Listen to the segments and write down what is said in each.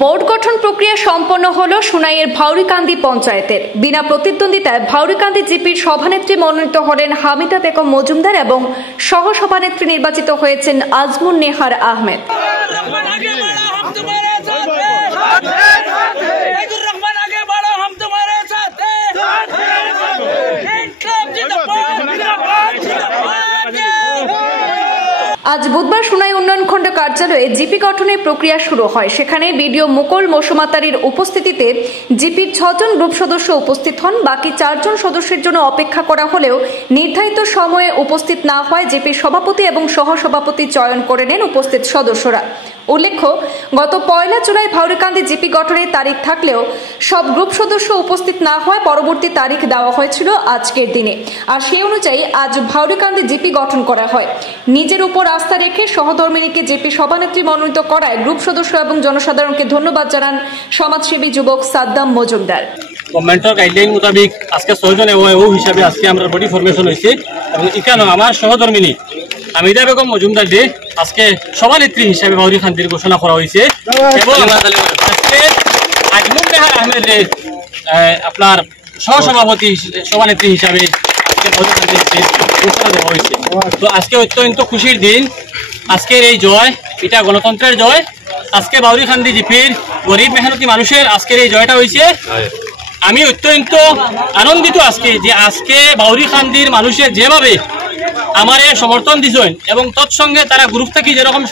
Board গঠন প্রক্রিয়া সম্পন্ন হলো সোনাইয়ের ভাউরিকান্দি পঞ্চায়েতের। বিনা প্রতিদ্বন্দ্বিতায় ভাউরিকান্দি জিপির সভানেত্রী মনোনীত হলেন হামিদা বেগম মজুমদার এবং সহসভানেত্রী নির্বাচিত হয়েছেন আজমুন নেহার আহমেদ। আজ বুধবার সোনাই উন্নয়ন খণ্ড কার্যালয়ে জিপি গঠনের প্রক্রিয়া শুরু হয়। সেখানে বিডিও মুকুল মৌসুমাতারির উপস্থিতিতে জিপির 6 জন গ্রুপ সদস্য উপস্থিত হন। বাকি 4 জন সদস্যের জন্য অপেক্ষা করা হলেও নির্ধারিত সময়ে উপস্থিত না হয় জিপির সভাপতি এবং সহসভাপতি চয়ন করে নেন উপস্থিত সদস্যরা। উল্লেখ্য, গত 1 জুলাই ভাউরিকান্দি জিপি গঠনের তারিখ থাকলেও সব গ্রুপ সদস্য উপস্থিত না হয় পরবর্তী তারিখ দেওয়া হয়েছিল আজকের দিনে। আর সেই অনুযায়ী আজ ভাউরিকান্দি জিপি গঠন করা হয়। নিজের উপর আস্থা রেখে সহধর্মিণীকে জিপি সভানেত্রী মনোনীত করায় গ্রুপ সদস্য এবং জনসাধারণকে ধন্যবাদ জানান সমাজসেবী যুবক সাদ্দাম মজুমদার। গভর্নমেন্টের গাইডলাইন মোতাবেক আজকে 6 জন ও হিসাবে আজকে আমরা বডি ফরমেশন হয়েছে এবং এখানে আমার সহধর্মিণী হামিদা বেগম মজুমদার দে আজকে সভানেত্রী হিসাবে ভাউরিকান্দির ঘোষণা করা হয়েছে এবং আজকে আজমুন নেহার আহমেদ আপনার সহসভাপতি সভানেত্রী হিসাবে আজকে ভাউরিকান্দির ঘোষণা দেওয়া হয়েছে। তো আজকে অত্যন্ত খুশির দিন। আজকের এই জয়, এটা গণতন্ত্রের জয়। আজকে ভাউরিকান্দি জিপির গরিব মেহনতি মানুষের আজকের এই জয়টা হয়েছে। আমি অত্যন্ত আনন্দিত আজকে ভাউরিকান্দির মানুষের যেভাবে আমারে সমর্থন দিছেন এবং তৎসঙ্গে তারা গ্রুপ থেকে যেরকম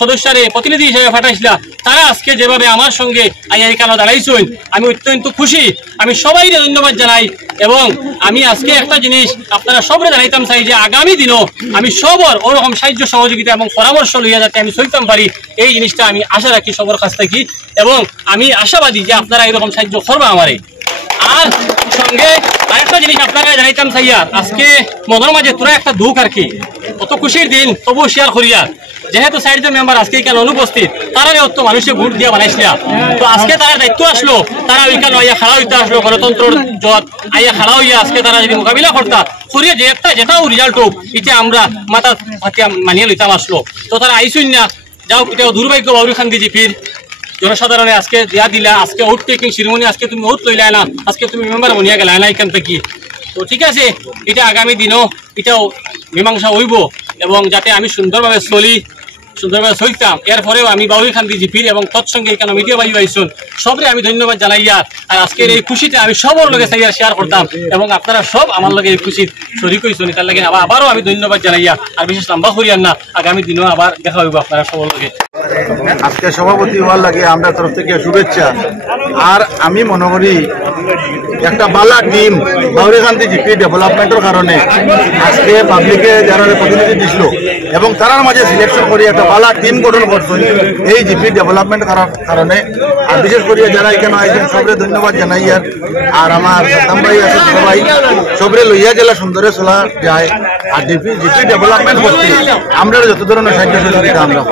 সদস্যরে প্রতিনিধি হিসেবে পাঠাইছিল, তারা আজকে যেভাবে আমার সঙ্গে এখানে দাঁড়াইছেন, আমি অত্যন্ত খুশি। আমি সবাই ধন্যবাদ জানাই এবং আমি আজকে একটা জিনিস আপনারা সবরে জানাইতাম চাই যে আগামী দিনও আমি সবর ওরকম সাহায্য সহযোগিতা এবং পরামর্শ লইয়া যাতে আমি চলতাম পারি, এই জিনিসটা আমি আশা রাখি সবার কাছ থেকে এবং আমি আশাবাদী যে আপনারা এরকম সাহায্য করবেন আমারে। আর সঙ্গে আরেকটা জিনিস আপনারা জানাইতাম চাইয়া, আজকে মনের মাঝে তোরা একটা দুঃখ আর কি, কত খুশির দিন তবু শেয়ার করিয়া, যেহেতু 4 জন মেম্বার আজকে এখানে অনুপস্থিত, তারা অত মানুষের ভোট দিয়ে বানাইছিল। তো আজকে তারা দায়িত্ব আসলো, তারা ওইখানে আইয়া খাড়া হইতে আসলো, গণতন্ত্রের জত আইয়া খাড়া হইয়া আজকে তারা যদি মোকাবিলা করতা করিয়া যেটাও রেজাল্ট হোক, এটা আমরা মাথা মানিয়ে লইতাম আসলো। তো তারা আইসুন না, যাও এটাও দুর্ভাগ্য ভাউরিকান্দি জিপির জনসাধারণে আজকে দিয়া দিলা। আজকে আউট টেকিং শিরোমণি, আজকে তুমি আউট লইলা না, আজকে তুমি মেম্বার বনিয়া গেলা না এখান থেকে। তো ঠিক আছে, এটা আগামী দিনও এটাও মীমাংসা হইব এবং যাতে আমি সুন্দরভাবে চলতাম। এরপরেও আমি ভাউরিকান্দি জিপির এবং তৎসঙ্গে এখানে মিডিয়া বাই আইসুন সবরে আমি ধন্যবাদ জানাইয়া, আর আজকের এই খুশিতে আমি সবার লগে শেয়ার করতাম এবং আপনারা সব আমার লগে এই খুশির শরীক হইছেন, তার লাগে আবারও আমি ধন্যবাদ জানাইয়া আর বিশেষ লম্বা করিয়ান না, আগামী দিনও আবার দেখা হইব আপনারা সবার লগে। আজকে সভাপতি হওয়ার লাগে আমরা তরফ থেকে শুভেচ্ছা। আর আমি মনে করি একটা বালা টিম ভাউরিকান্দি জিপি ডেভেলপমেন্টের কারণে আজকে পাবলিকে যারা প্রতিনিধি দিছিল এবং তার মাঝে সিলেকশন করে একটা বালা টিম গঠন করছেন এই জিপি ডেভেলপমেন্ট করার কারণে। আর বিশেষ করে যারা এখানে আইছেন সবরে ধন্যবাদ জানাই। আর আমার সাদ্দাম ভাই আছে, সবাই সবরে লইয়া জেলা সুন্দরে চলা যায়। আর জিপি ডেভেলপমেন্ট করতে আমরা যত ধরনের সাহায্য সহযোগিতা আমরা